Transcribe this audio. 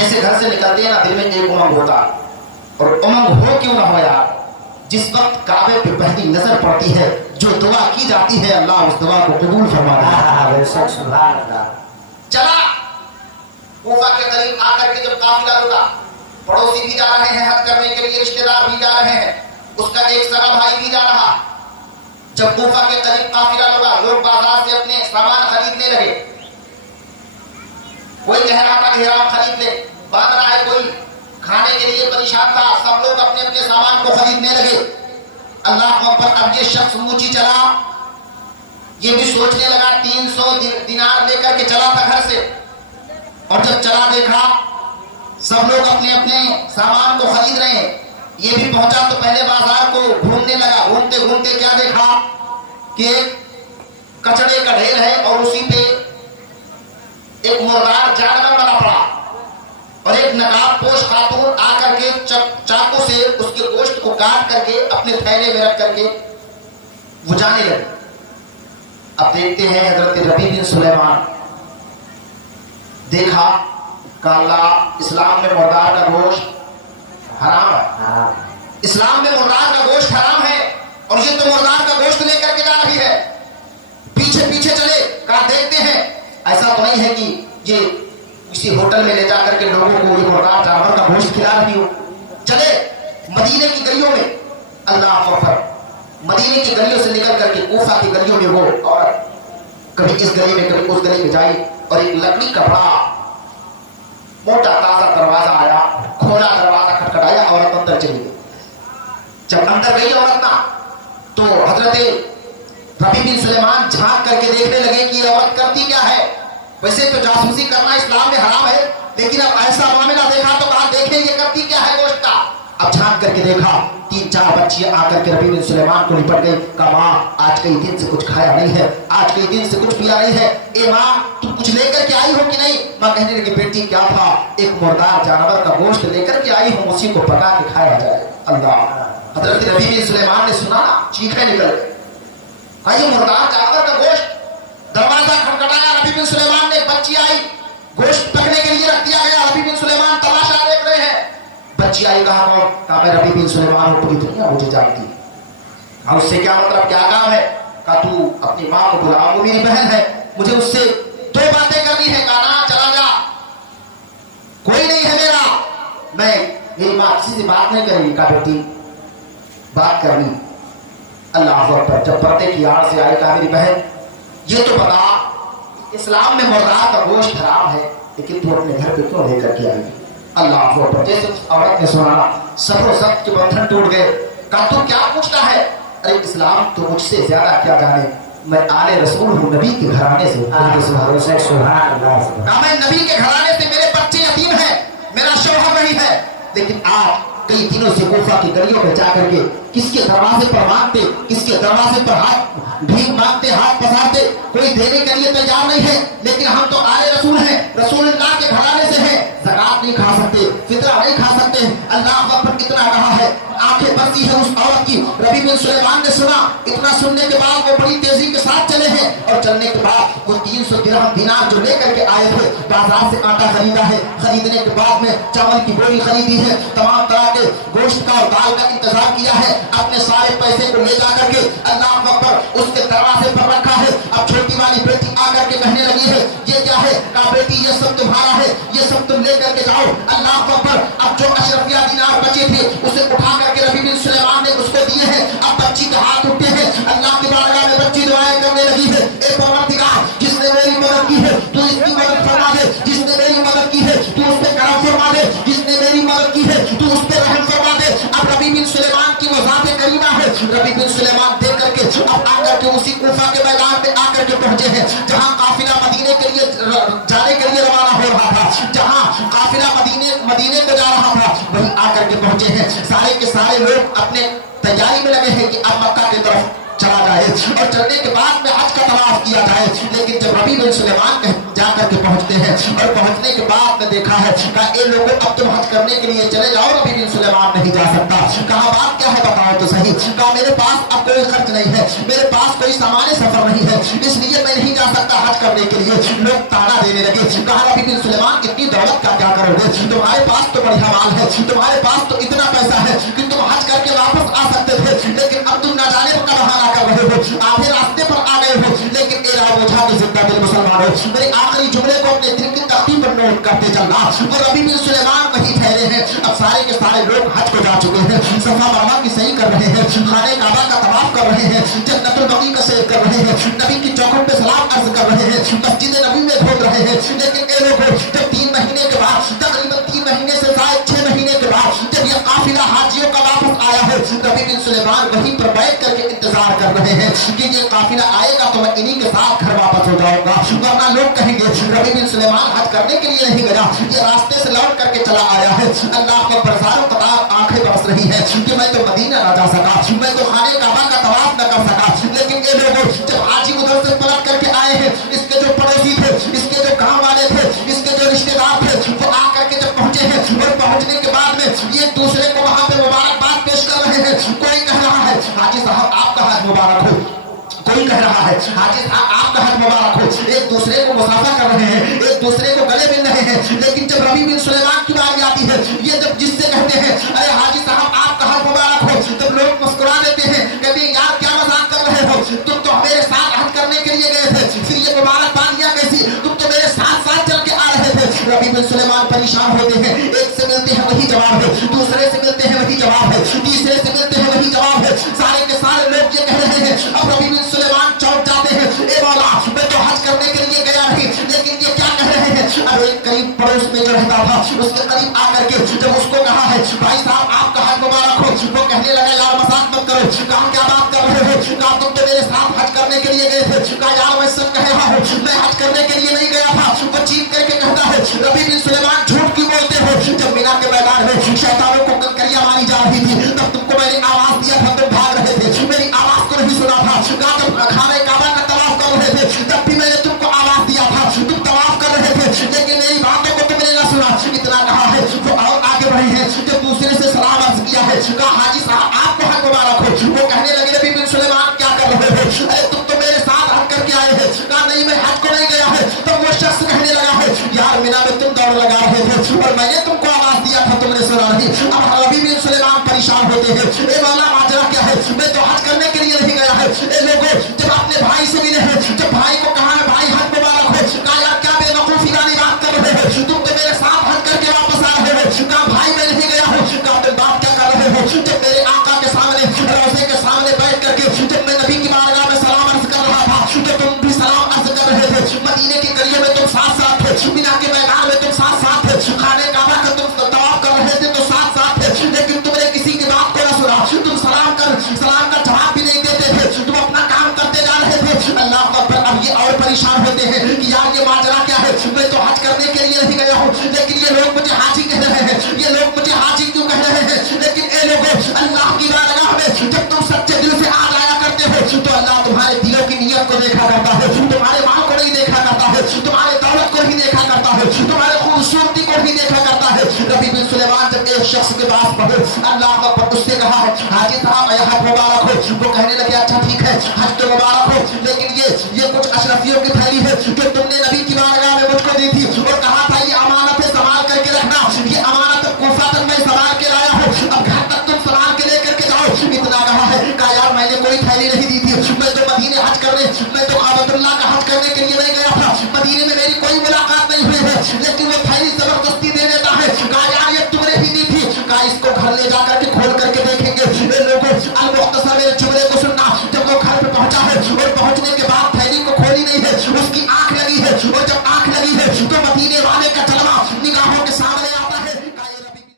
جیسے گھر سے نکلتے ہیں نا دل میں ایک امنگ ہوتا، اور امنگ ہو کیوں نہ ہو یار، جس وقت کعبے پہ پہلی نظر پڑتی ہے جو دعا کی جاتی ہے اللہ اس دعا کو قبول فرماتا ہے۔ چلا کوفہ کے قریب آ کر کے جب قافلہ رکا، پڑوسی بھی جا رہے ہیں حج کرنے کے لیے، رشتہ دار بھی جا رہے ہیں، اس کا ایک سگا بھائی بھی جا رہا۔ جب کوفہ کے قریب قافلہ رکا، لوگ بازار سے اپنے سامان خریدنے لگے، کوئی کہہ رہا تھا کہ حرام خرید لے، باندھ رہا ہے، کوئی کھانے کے لیے پریشان تھا، سب لوگ اپنے اپنے سامان کو خریدنے لگے۔ اللہ اکبر، اب یہ شخص موچی چلا، یہ بھی سوچنے لگا 300 دینار لے کر کے چلا تھا گھر سے، اور جب چلا دیکھا سب لوگ اپنے اپنے سامان کو خرید رہے ہیں، یہ بھی پہنچا تو پہلے بازار کو گھومنے لگا۔ گھومتے گھومتے کیا دیکھا کہ ایک کچڑے کا ڈھیر ہے اور اسی پہ ایک مردار جانور بنا پڑا، اور ایک نقاب پوش خاتون آ کر کے چاقو سے اس کے گوشت کو کاٹ کر کے اپنے تھیلے میں رکھ کر کے وہ جانے لگے۔ اب دیکھتے ہیں حضرت ربیع بن سلیمان دیکھا کہ اللہ اسلام میں مردار کا گوشت حرام ہے، اسلام میں مردار کا گوشت حرام ہے، اور یہ تو مردار کا گوشت لے کر کے جا رہی ہے۔ پیچھے پیچھے چلے، کہا دیکھتے ہیں ایسا تو نہیں ہے کہ یہ کسی ہوٹل میں لے جا کر کے لوگوں کو یہ مردار جانور کا گوشت کھلا رہی ہو۔ چلے مدینے کی گلیوں میں، اللہ اکبر، مدینے کی گلیوں سے نکل کر کے کوفہ کی گلیوں میں وہ عورت کبھی اس گلی میں کبھی اس گلی میں جائی، اور ایک لکڑی کا بڑا موٹا تازہ دروازہ آیا، کھولا دروازہ، کھٹکھٹایا، عورت اندر چلی گئی۔ جب اندر گئی عورت نا تو حضرت ربیع بن سلیمان جھانک کر کے دیکھنے لگے کہ یہ عورت کرتی کیا ہے۔ ویسے تو جاسوسی کرنا اسلام میں حرام ہے، لیکن اب ایسا معاملہ دیکھا تو کہا دیکھیں یہ کرتی کیا ہے گوشت کا۔ اب جھانک کر کے دیکھا 3-4 بچیاں آ کر کے ربیع بن سلیمان کو لپٹ گئی، کہا ماں آج کئی دن سے کچھ کھایا نہیں ہے، آج کئی دن سے کچھ پیا نہیں ہے، اے ماں تم کچھ لے کر کے آئی ہو کہ نہیں؟ ماں کہنے لگی بیٹی کیا تھا، ایک مردار جانور کا گوشت لے کر کے آئی ہوں، اسی کو پکا کے کھایا جائے۔ اللہ، حضرت ربیع بن سلیمان نے سنا، چیخیں نکل گئی، کہا یہ مردار جانور کا گوشت۔ دروازہ کھٹکھٹایا، ربیع بن سلیمان نے، بچی آئی، گوشت پکنے کے لیے رکھ دیا گیا، ربیع بن سلیمان تماشا دیکھ رہے ہیں۔ بچی آئی، کہا کون؟ کہا میں ربیع بن سلیمان ہوں، پوری دنیا مجھے جانتی ہے۔ کہا اس سے کیا مطلب، کیا کام ہے؟ کہا تو اپنی ماں کو بلا، وہ میری بہن ہے، مجھے اس سے 2 باتیں کرنی ہے۔ کہا نا چلا جا، کوئی نہیں ہے میری ماں کسی سے بات نہیں کرے گی۔ کہا بیٹی بات کرنی، اللہ اکبر۔ جب پردے کی آڑ سے آئی، کہا میری بہن یہ تو بتا اسلام میں مردار کا گوشت حرام ہے، لیکن تو اپنے گھر پہ کیوں لے کر کے آئی؟ اللہ اکبر۔ جیسے اس عورت نے سنا صبر و ضبط کے بندھن ٹوٹ گئے۔ کہا تو کیا پوچھتا ہے؟ ارے اسلام تو مجھ سے زیادہ کیا جانے، میں آل رسول ہوں، نبی کے گھرانے سے۔ کہا میں نبی کے گھرانے سے، میرے بچے یتیم ہیں، میرا شوہر نہیں ہے، لیکن آپ کئی دنوں سے کوفہ کی گلیوں میں جا کر کے کس کے دروازے پر مانگتے، کس کے دروازے پر ہاتھ بھیک مانگتے، ہاتھ پسارتے، کوئی دینے کے لیے تیار نہیں ہے، لیکن ہم تو آل رسول ہیں، رسول اللہ کے گھرانے سے ہیں، زکات نہیں کھا سکتے، فطرہ نہیں کھا سکتے۔ اللہ اکبر، کتنا کہا ہے، آنکھیں بھرتی ہے اس عورت کی۔ ربیع بن سلیمان نے سنا، اتنا سننے کے بعد وہ بڑی تیزی کے ساتھ چلے ہیں، اور چلنے کے بعد وہ 300 درہم دینار جو لے کر کے آئے تھے، بازار سے آٹا خریدا ہے، خریدنے کے بعد میں چاول کی بوری خریدی ہے، تمام طرح کے گوشت کا اور دال کا انتظام کیا ہے، اپنے سارے پیسے کو لے جا کر کے اللہ اکبر اس کے دروازے پر رکھا ہے۔ اب چھوٹی والی بیٹی آ کر کے کہنے لگی ہے یہ کیا ہے؟ کہا بیٹی یہ سب تمہارا ہے، یہ سب تم لے کر کے جاؤ۔ اللہ اکبر۔ اب جو اشرفیہ دینار بچے تھے اسے اٹھا کر کے ربیع بن سلیمان نے اس کو دیے ہیں۔ اب بچی کے ہاتھ اٹھے ہیں، اللہ کی بارگاہ میں بچی دعائیں کرنے لگی ہے، اے پروردگار جس نے میری مدد کی ہے تو اس کی مدد فرما دے، جس نے میری مدد کی ہے تو اس پہ کرم فرما دے، جس نے میری مدد کی ہے تو اس پہ رحم فرما دے۔ اب ربیع بن سلیمان کی وہ ذات کریمہ ہے، ربیع بن سلیمان دیکھ کر کے اب آ کر کے اسی کوفہ کے میدان میں آ کر کے پہنچے ہیں جہاں قافلہ مدینے کے لیے جانے کے لیے روانہ ہو رہا تھا، جہاں قافلہ مدینے کو جا رہا تھا، وہیں آ کر کے پہنچے ہیں۔ سارے کے سارے لوگ اپنے تیاری میں لگے ہیں کہ اب مکہ کی طرف चला जाए और चलने के बाद में हज का तवाफ किया जाए। लेकिन जब रबी बिन सुलेमान जाकर के पहुंचते हैं और पहुंचने के बाद में देखा है कहा ये लोगों अब तुम हज करने के लिए चले जाओ, रबी बिन सुलेमान नहीं जा सकता। कहा बात क्या है बताओ तो सही। कहा मेरे पास अब कोई खर्च नहीं है, मेरे पास कोई सामान्य सफर नहीं है, इसलिए मैं नहीं जा सकता हज करने के लिए। लोग ताना देने लगे। कहा रबी बिन सुलेमान इतनी दौलत का क्या करोगे, तुम्हारे पास तो बढ़िया माल है, तुम्हारे पास तो इतना पैसा है कि तुम हज करके वापस आ सकते थे, लेकिन अब तुम न जाने का बहाना कर रहे हो, आधे रास्ते पर आ गए हो। लेकिन ए राह बोझा के जिंदा दिल मुसलमानों, मेरे आखिरी जुमले को अपने दिल की तख्ती पर नोट करते चलना। और रबी बिन सुलेमान वही ठहरे हैं। अब सारे के सारे लोग हज को जा चुके हैं, सफा मरवा की सही कर रहे हैं, खाने काबा का तवाफ कर रहे हैं, जन्नतुल बकी का सैर कर रहे हैं, नबी की चौखट पे सलाम अर्ज कर रहे हैं, मस्जिद नबी में घूम रहे हैं। लेकिन ये लोग जब 3 महीने के बाद, तकरीबन 3 महीने से शायद 6 महीने के बाद जब ये काफिला हाजियों का वापस आया है, रबी बिन सुलेमान वहीं पर बैठ करके इंतजार कर रहे हैं कि ये काफिला आएगा तो मैं इन्हीं के साथ घर वापस हो जाऊंगा, वरना लोग कहेंगे रबी बिन सुलेमान हज करने के लिए नहीं गया, ये रास्ते से लौट करके चला आया है। अल्लाह को बरसारों कतार आंखें बरस रही है कि मैं तो मदीना ना जा सका, मैं तो खाने काबा का तवाफ न कर सका। लेकिन ये लोग जब हाजी उधर से पलट करके आए हैं, इसके जो पड़ोसी थे, इसके जो गांव वाले थे, इसके जो रिश्तेदार थे, वो आकर के जब पहुंचे हैं और पहुंचने के बाद में ये दूसरे को वहां पे मुबारकबाद पेश कर रहे हैं। कोई कह रहा है हाजी साहब आपका हज मुबारक हो, कोई कह रहा है हाजी साहब आपका हज मुबारक हो, एक दूसरे को मुसाफा कर रहे हैं, एक दूसरे को गले मिल रहे हैं। लेकिन जब रबी बिन सुलेमान की बारी आती है, ये जब जिससे कहते हैं अरे हाजी साहब आपका हज मुबारक हो, तब लोग मुस्कुरा देते हैं, कहते हैं यार क्या मजाक कर रहे हो, तुम तो मेरे साथ हज करने के लिए गए थे, फिर ये मुबारकबादियां कैसी, तुम तो मेरे साथ साथ चल के आ रहे थे। रबी बिन सुलेमान परेशान होते हैं, एक से मिलते हैं वही जवाब है, दूसरे से मिलते हैं वही जवाब है, तीसरे से मिलते हैं वही जवाब है। सारे के सारे लोग ये कह रहे हैं। अब रबी बिन सुलेमान चौंक जाते हैं, ए मौला मैं तो हज करने के लिए गया नहीं, लेकिन ये क्या कह रहे हैं। अब एक करीब पड़ोस में जो रहता था उसके करीब आकर के जब उसको कहा है भाई साहब आपका हज मुबारक हो, वो कहने लगे यार मजाक मत करो, कहा क्या बात कर रहे हो, कहा तुम तो मेरे साथ हज करने के लिए गए थे, कहा यार मैं सच कह रहा हूँ मैं हज करने के लिए नहीं गया था। वो चीख करके कहता है रबी बिन सुलेमान झूठ क्यों बोलते हो, जब मीना के मैदान में शैतानों को कंकरियां मारी जा रही थी तब तुमको मैंने आवाज दिया था, तुम भाग रहे थे, मेरी आवाज को नहीं सुना था। कहा जब खाने काबा का तवाफ कर रहे थे तब भी मैंने तुमको आवाज दिया था, तुम तवाफ कर रहे थे, लेकिन मेरी बातों को तुमने न सुना। इतना कहा है वो और आगे बढ़े हैं, जब दूसरे से सलाम अर्ज किया है, कहा हाजी साहब आपको हज मुबारक हो। वो कहने लगे रबी बिन सुलेमान क्या कर रहे हो, अरे तुम तो मेरे साथ हज करके आए हैं। कहा नहीं मैं हज को नहीं गया है। तब वो शख्स कहने लगा है यार मीना में तुम दौड़ लगा रहे थे और मैंने तुमको आवाज दिया था, तुमने सुना नहीं। अब रबी बिन सुलेमान परेशान होते हैं, ए मौला माजरा क्या है, मैं तो हज करने के लिए नहीं गया है। ए लोगों जब अपने भाई से मिले हैं, जब भाई को कहा है भाई हज मुबारक हो, कहा यार क्या बेवकूफी वाली बात कर रहे हो, तुम तो मेरे साथ हज करके वापस आ रहे हो। कहा भाई मैं नहीं गया हूँ। कहा तुम बात क्या कर रहे हो, जब मेरे आका के सामने रोज़े के सामने बैठ करके जब मैं नबी की बारगाह में सलाम अर्ज कर रहा था तो तुम भी सलाम अर्ज कर रहे थे, मदीने के गलिये में तुम साथ साथ थे, मीना के मैदान में तुम साथ साथ थे, खाने काबा का तुम तवाफ कर रहे थे तो साथ साथ थे, लेकिन तुमने किसी की बात को न सुना, तुम सलाम का जवाब भी नहीं देते थे, तुम अपना काम करते जा रहे थे। अल्लाह अकबर। अब ये और परेशान होते हैं कि यार ये माजरा क्या है, मैं तो हज करने के लिए नहीं गया हूँ, लेकिन ये लोग मुझे हाजी कह रहे हैं, ये लोग मुझे हाजी क्यों कह रहे हैं। लेकिन ए लोगों अल्लाह की बारगाह में जब तुम सच्चे दिल से आ जाया करते हो तो अल्लाह तुम्हारे दिलों की नीयत को देखा करता है, तुम्हारे माल को नहीं देखा करता है, तुम्हारे दौलत को ही देखा करता है, तुम्हारे खूबसूरती को भी देखा करता है। रबी बिन सुलेमान जब एक शख्स के पास पहुंचे, अल्लाह अकबर, उससे कहा है हाजी साहब हज मुबारक हो। वो कहने लगे अच्छा ठीक है हज तो मुबारक हो, लेकिन ये कुछ अशरफियों की थैली है जो तुमने नबी की बारगाह में मुझको दी थी और कहा था ये अमानत है संभाल करके रखना, ये अमानत कोफा तक मैं संभाल के लाया हूँ, अब घर तक तुम संभाल के लेकर के जाओ। इतना कहा है। कहा यार मैंने कोई थैली नहीं दी थी, मैं तो मदीने हज करने, मैं तो काबतुल्लाह का हज करने के लिए नहीं गया था, मदीने में मेरी कोई मुलाकात नहीं हुई है, लेकिन वो थैली जबरदस्ती दे देता है। कहा यार ये तुमने ही दी थी। कहा इसको घर ले जाकर के खोल करके देखेंगे। लोगों अल मुख्तसर मेरे जुमले को सुनना, जब वो घर पे पहुंचा है और पहुंचने के बाद